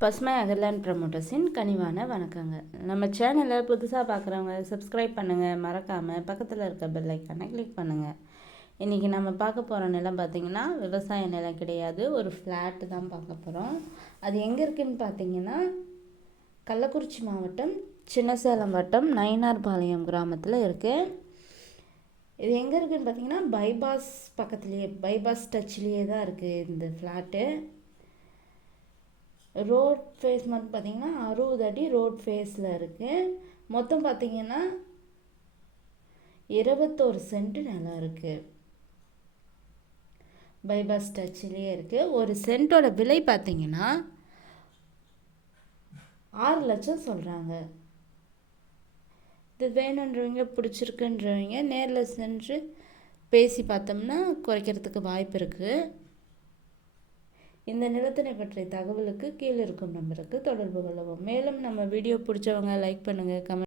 பசுமை அகர்லேண்ட் ப்ரமோட்டர்ஸின் கனிவான வணக்கங்க. நம்ம சேனலை புதுசாக பார்க்குறவங்க சப்ஸ்கிரைப் பண்ணுங்கள், மறக்காமல் பக்கத்தில் இருக்க பெல் ஐக்கானை கிளிக் பண்ணுங்கள். இன்றைக்கி நம்ம பார்க்க போகிற நிலம் பார்த்திங்கன்னா விவசாய நிலம் கிடையாது, ஒரு ஃப்ளாட்டு தான் பார்க்க போகிறோம். அது எங்கே இருக்குதுன்னு பார்த்திங்கன்னா கள்ளக்குறிச்சி மாவட்டம் சின்னசேலம் வட்டம் நயினார்பாளையம் கிராமத்தில் இருக்குது. இது எங்கே இருக்குதுன்னு பார்த்திங்கன்னா பைபாஸ் பக்கத்துலேயே, பைபாஸ் டச்லேயே தான் இருக்குது இந்த ஃப்ளாட்டு. ரோட் ஃபேஸ் மட்டும் பார்த்திங்கன்னா 60 அடி ரோட் ஃபேஸில் இருக்குது. மொத்தம் பார்த்திங்கன்னா 21 சென்ட் நிலம் இருக்குது. பைபாஸ் டச்சிலேயே இருக்குது. ஒரு சென்ட்டோட விலை பார்த்திங்கன்னா 6 லட்சம் சொல்கிறாங்க. இது வேணுன்றவங்க, பிடிச்சிருக்குன்றவங்க நேரில் சென்று பேசி பார்த்தோம்னா குறைக்கிறதுக்கு வாய்ப்பு இருக்குது. இந்த நிலத்தினை பற்றிய தகவலுக்கு கீழே இருக்கும் நம்பருக்கு தொடர்பு கொள்ளவும். மேலும் நம்ம வீடியோ பிடிச்சவங்க லைக் பண்ணுங்கள், கமெண்ட்